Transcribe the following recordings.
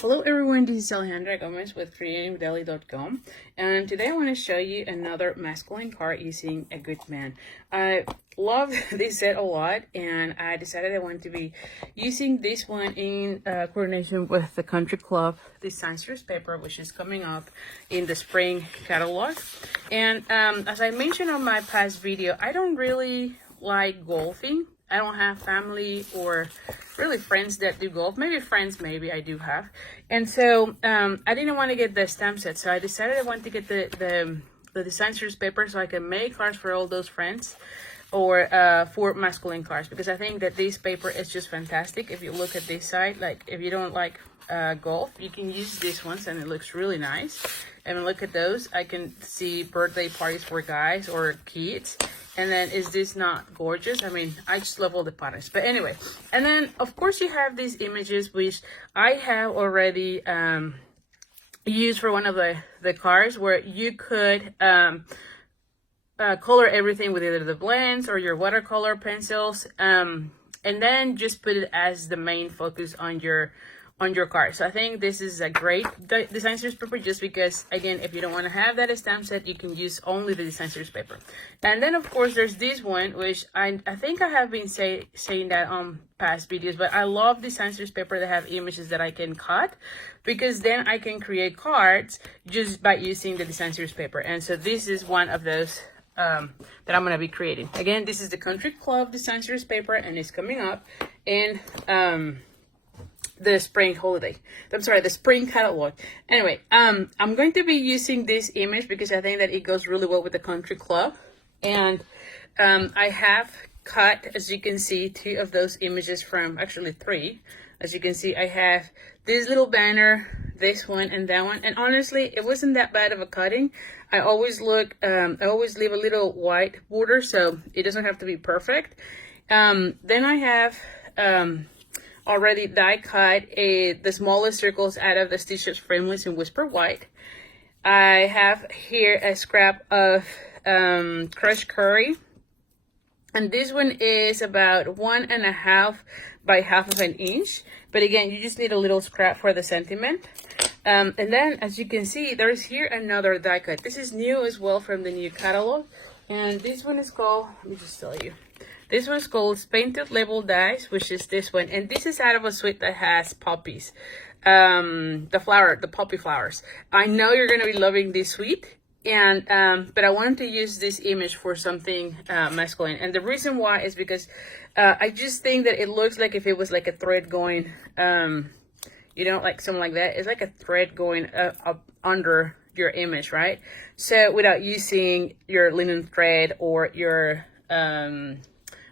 Hello everyone, this is Alejandra with creatingdaily.com, and today I want to show you another masculine card using a good man. I love this set a lot, and I decided I want to be using this one in coordination with the Country Club Design Series paper, which is coming up in the spring catalog. And as I mentioned on my past video, I don't really like golfing. I don't have family or really friends that do golf. Maybe friends, maybe I do have. And so I didn't want to get the stamp set. So I decided I want to get the design series paper so I can make cards for all those friends or for masculine cards. Because I think that this paper is just fantastic. If you look at this side, like if you don't like golf, you can use these ones and it looks really nice. And look at those. I can see birthday parties for guys or kids. And then, is this not gorgeous? I mean, I just love all the patterns. But anyway, and then, of course, you have these images, which I have already used for one of the cards, where you could color everything with either the blends or your watercolor pencils, and then just put it as the main focus on your card. So I think this is a great design series paper, just because, again, if you don't want to have that stamp set, you can use only the design series paper. And then, of course, there's this one, which I think I have been saying that on past videos, but I love design series paper that have images that I can cut, because then I can create cards just by using the design series paper. And so this is one of those that I'm going to be creating. Again, this is the Country Club design series paper, and it's coming up in the spring holiday. I'm sorry, the spring catalog. Anyway, I'm going to be using this image because I think that it goes really well with the Country Club. And I have cut, as you can see, 2 of those images from, actually 3. As you can see, I have this little banner, this one, and that one. And honestly, it wasn't that bad of a cutting. I always leave a little white border, so it doesn't have to be perfect. Then I have already die cut the smallest circles out of the Stitches Frameless in Whisper White. I have here a scrap of crushed curry, and this one is about 1.5 by 1/2 inch. But again, you just need a little scrap for the sentiment. And then, as you can see, there's here another die cut. This is new as well from the new catalog, and this one is called, let me just tell you. This one's called Painted Label Dies, which is this one. And this is out of a suite that has poppies. The poppy flowers. I know you're going to be loving this suite. And but I wanted to use this image for something masculine. And the reason why is because I just think that it looks like if it was like a thread going, like something like that. It's like a thread going up under your image, right? So without using your linen thread or your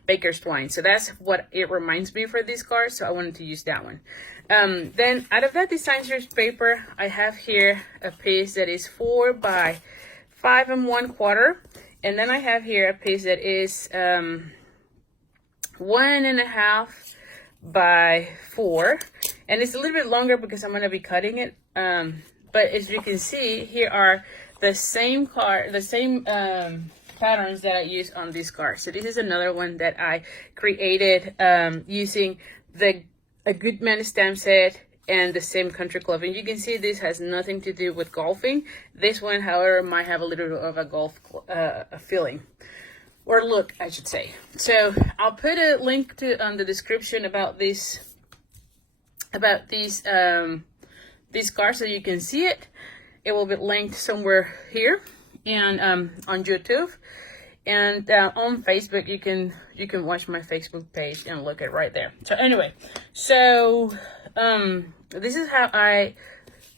baker's twine. So that's what it reminds me for this card, so I wanted to use that one. Then out of that design series paper, I have here a piece that is 4 by 5 1/4, and then I have here a piece that is 1.5 by 4, and it's a little bit longer because I'm going to be cutting it. But as you can see, here are the same patterns that I use on this card. So this is another one that I created using a Good Man stamp set and the same Country Club. And you can see this has nothing to do with golfing. This one, however, might have a little bit of a golf feeling or look, I should say. So I'll put a link to the description about these cards so you can see it. It will be linked somewhere here. And on YouTube and on Facebook, you can watch my Facebook page and look at right there. So anyway, so this is how I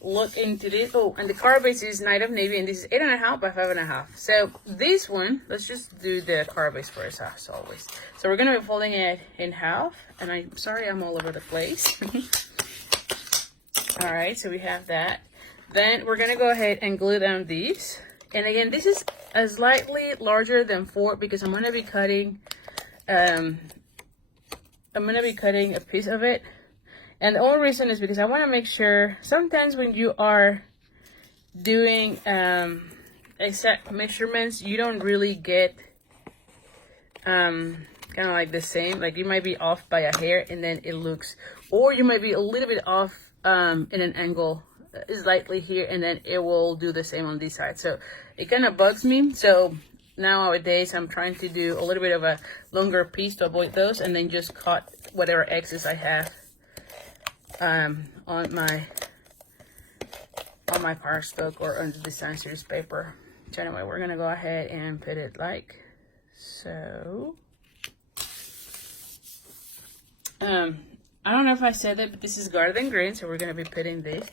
look into this. Oh, and the card base is Night of Navy, and this is 8.5 by 5.5. So this one, let's just do the card base first, as always. So we're gonna be folding it in half, and I'm sorry I'm all over the place. All right, so we have that. Then we're gonna go ahead and glue down these. And again, this is a slightly larger than 4 because I'm gonna be cutting a piece of it. And the only reason is because I want to make sure sometimes when you are doing exact measurements, you don't really get kind of like the same. Like you might be off by a hair and then it looks, or you might be a little bit off in an angle slightly here, and then it will do the same on this side. So it kind of bugs me. So nowadays I'm trying to do a little bit of a longer piece to avoid those, and then just cut whatever excess I have on my cardstock or on the design series paper. So anyway, we're gonna go ahead and put it like so. I don't know if I said that, but this is garden green, so we're gonna be putting this.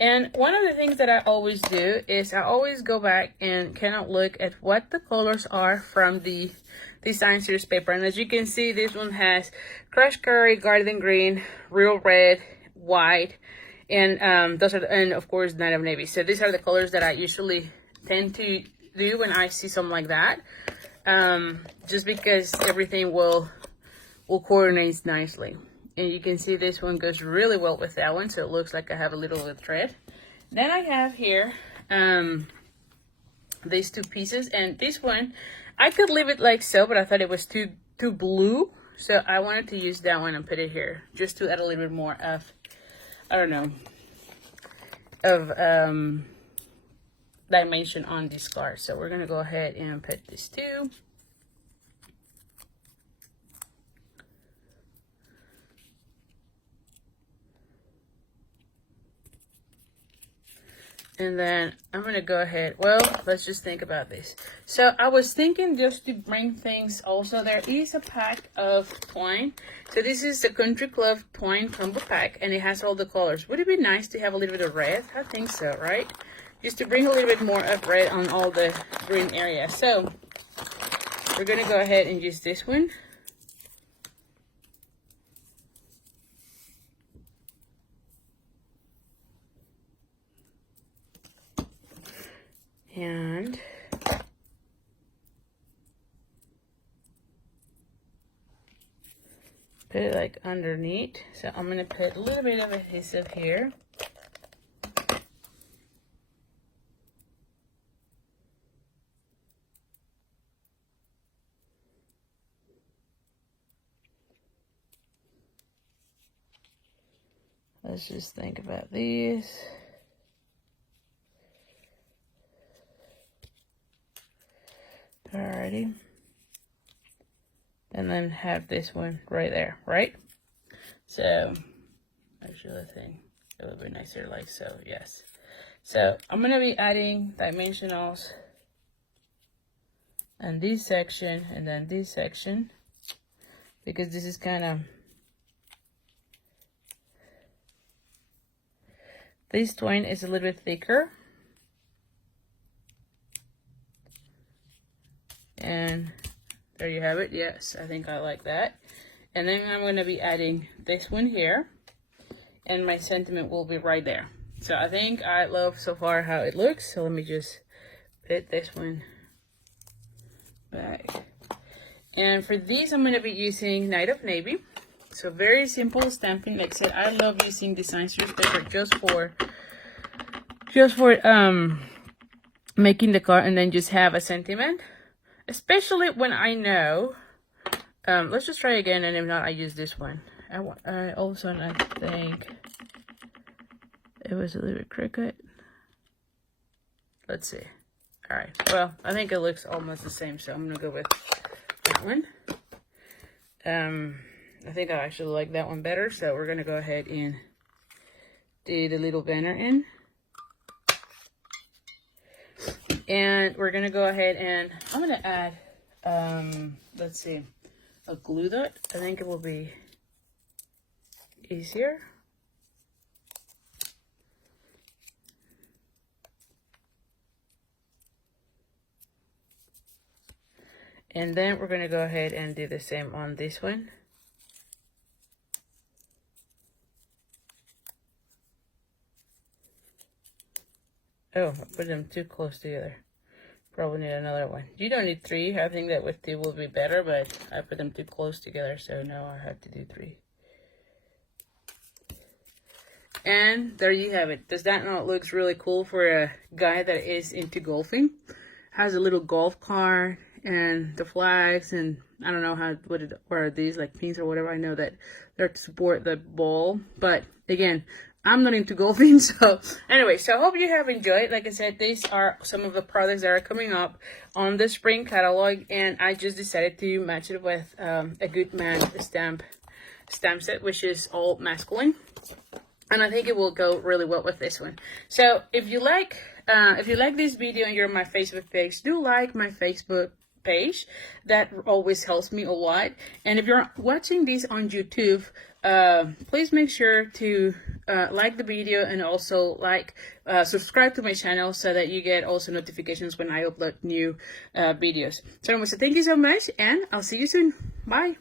And one of the things that I always do is I always go back and kind of look at what the colors are from the design series paper. And as you can see, this one has crushed curry, garden green, real red, white, and those are and of course night of navy. So these are the colors that I usually tend to do when I see something like that, just because everything will coordinate nicely. And you can see this one goes really well with that one, so it looks like I have a little bit of thread. Then I have here these two pieces, and this one I could leave it like so, but I thought it was too blue, so I wanted to use that one and put it here just to add a little bit more of, I don't know, of dimension on this card. So we're gonna go ahead and put this too. And then I'm gonna go ahead, well, let's just think about this. So I was thinking just to bring things also, there is a pack of twine. So this is the Country Club twine combo pack, and it has all the colors. Would it be nice to have a little bit of red? I think so, right? Just to bring a little bit more of red on all the green areas. So we're gonna go ahead and use this one. And put it like underneath. So I'm gonna put a little bit of adhesive here. Let's just think about these. Alrighty. And then have this one right there, right? So, actually I think it would be nicer like so, yes. So, I'm going to be adding dimensionals in this section and then this section, because this is kind of, this twine is a little bit thicker. And there you have it. Yes, I think I like that. And then I'm going to be adding this one here, and my sentiment will be right there. So I think I love so far how it looks. So let me just put this one back. And for these, I'm going to be using Night of Navy. So very simple stamping. Like I said, I love using design series paper just for making the card, and then just have a sentiment. Especially when I know, let's just try again, and if not, I use this one. I all of a sudden, I think it was a little bit crooked. Let's see. All right, well, I think it looks almost the same, so I'm gonna go with that one. I think I actually like that one better, so we're gonna go ahead and do the little banner in. And we're gonna go ahead and I'm gonna add, let's see, a glue dot. I think it will be easier. And then we're gonna go ahead and do the same on this one. Oh, I put them too close together. Probably need another one. You don't need 3. I think that with 2 will be better, but I put them too close together, so now I have to do 3. And there you have it. Does that not look really cool for a guy that is into golfing? Has a little golf cart and the flags, and I don't know what are these, like pins or whatever. I know that they're to support the ball, but again, I'm not into golfing. So anyway, so I hope you have enjoyed. Like I said, these are some of the products that are coming up on the spring catalog, and I just decided to match it with a Good Man stamp set, which is all masculine. And I think it will go really well with this one. So if you like this video and you're on my Facebook page, do like my Facebook page. That always helps me a lot. And if you're watching this on YouTube, please make sure to like the video and also subscribe to my channel so that you get also notifications when I upload new videos. So anyway, so thank you so much, and I'll see you soon. Bye.